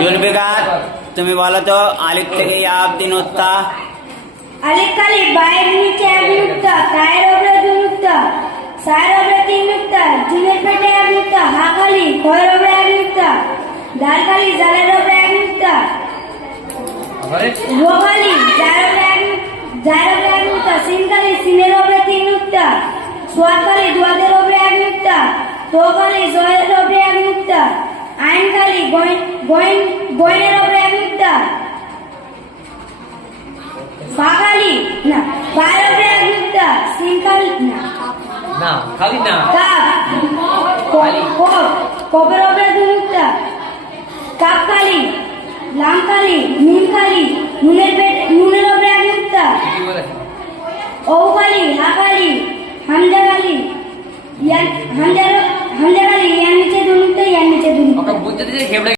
জুলফিকার তুমি বলো তো আলিফ থেকে ইয়া অবধি নুক্তা। আলিফ কালি বায়ের নিচে এক নুক্তা, তায়ের উপরে দুই নুক্তা, সায়ের উপরে তিন নুক্তা, জিমের পেটে এক নুক্তা, হা কালি খয়ের উপরে এক নুক্তা, দাল কালি জালের উপরে এক নুক্তা, র কালি জায়ের উপরে এক নুক্তা, সিন কালি সিনের উপরে তিন নুক্তা, সোয়াদ কালি দুয়াদের উপরে এক নুক্তা, তো কালি জয়ের উপরে এক নুক্তা, আইন কালি গয়নের উপরে এক নুক্তা, বাগালি না বাইরে উপরে এক নুক্তা, সিম্পল না খালি না কপের উপরে দুই নুক্তা, কাপ কালি লাম কালি নুন কালি নুনের উপরে এক নুক্তা, ও কালি হা কালি হামজা কালি হামজা কালি ইয়ার নিচে দুই নুক্তা, ইয়ার নিচে দুই নুক্তা।